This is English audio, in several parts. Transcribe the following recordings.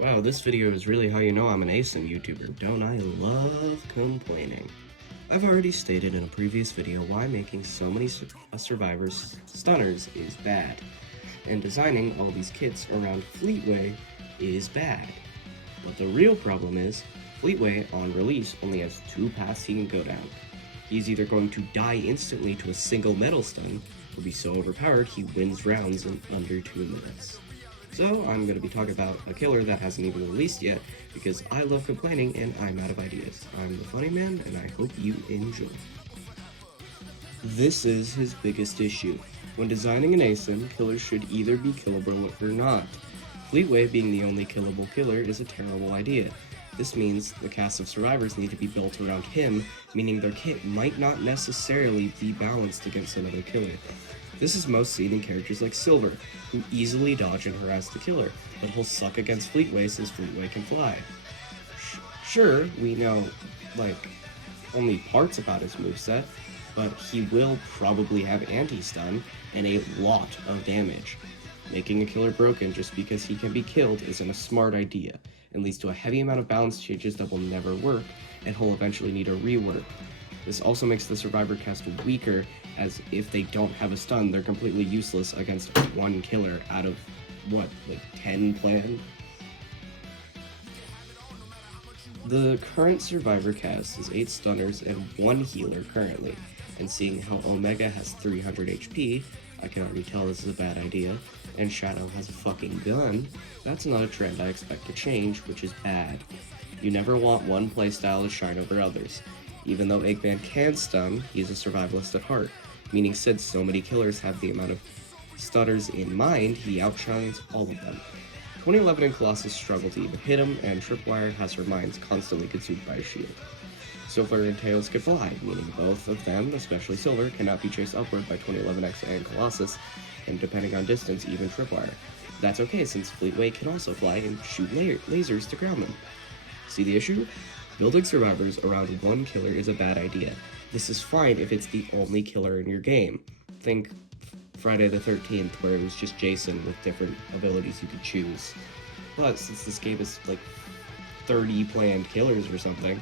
Wow, this video is really how you know I'm an ASIM YouTuber. Don't I love complaining? I've already stated in a previous video why making so many survivors stunners is bad, and designing all these kits around Fleetway is bad. But the real problem is, Fleetway on release only has 2 paths he can go down. He's either going to die instantly to a single metal stun, or be so overpowered he wins rounds in under 2 minutes. So I'm going to be talking about a killer that hasn't even released yet, because I love complaining and I'm out of ideas. I'm the funny man, and I hope you enjoy. This is his biggest issue. When designing an ASIM, killers should either be killable or not. Fleetway being the only killable killer is a terrible idea. This means the cast of survivors need to be built around him, meaning their kit might not necessarily be balanced against another killer. This is most seen in characters like Silver, who easily dodge and harass the killer, but he'll suck against Fleetway since Fleetway can fly. Sure, we know, only parts about his moveset, but he will probably have anti-stun and a lot of damage. Making a killer broken just because he can be killed isn't a smart idea, and leads to a heavy amount of balance changes that will never work, and he'll eventually need a rework. This also makes the survivor cast weaker, as if they don't have a stun, they're completely useless against one killer out of, 10 planned? The current survivor cast is 8 stunners and 1 healer currently, and seeing how Omega has 300 HP, I can already tell this is a bad idea, and Shadow has a fucking gun, that's not a trend I expect to change, which is bad. You never want one playstyle to shine over others. Even though Eggman can stun, he's a survivalist at heart, meaning since so many killers have the amount of stunners in mind, he outshines all of them. 2011 and Colossus struggle to even hit him, and Tripwire has her minds constantly consumed by a shield. Silver and Tails can fly, meaning both of them, especially Silver, cannot be chased upward by 2011X and Colossus, and depending on distance, even Tripwire. That's okay, since Fleetway can also fly and shoot lasers to ground them. See the issue? Building survivors around one killer is a bad idea. This is fine if it's the only killer in your game. Think Friday the 13th, where it was just Jason with different abilities you could choose. But since this game is 30 planned killers or something,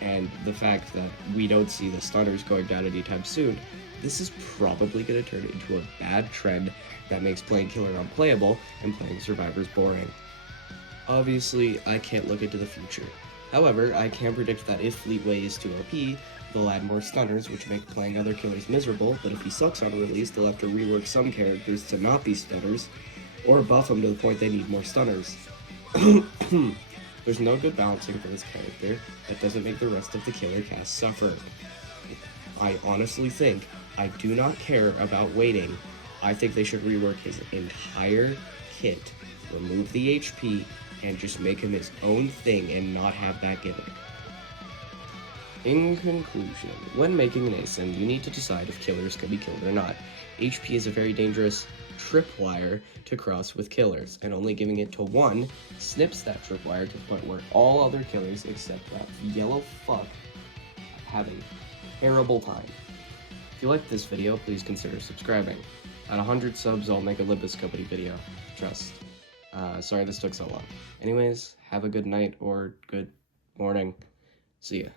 and the fact that we don't see the stunners going down anytime soon, this is probably going to turn into a bad trend that makes playing killer unplayable and playing survivors boring. Obviously, I can't look into the future. However, I can predict that if Fleetway is too OP, they'll add more stunners, which make playing other killers miserable, but if he sucks on release, they'll have to rework some characters to not be stunners, or buff them to the point they need more stunners. There's no good balancing for this character that doesn't make the rest of the killer cast suffer. I honestly think I do not care about waiting. I think they should rework his entire kit, remove the HP, and just make him his own thing and not have that gimmick. In conclusion, when making an ASIM, you need to decide if killers can be killed or not. HP is a very dangerous tripwire to cross with killers, and only giving it to one snips that tripwire to the point where all other killers except that yellow fuck have a terrible time. If you liked this video, please consider subscribing. At 100 subs, I'll make a Limbus Company video. Trust. Sorry this took so long. Anyways, have a good night or good morning. See ya.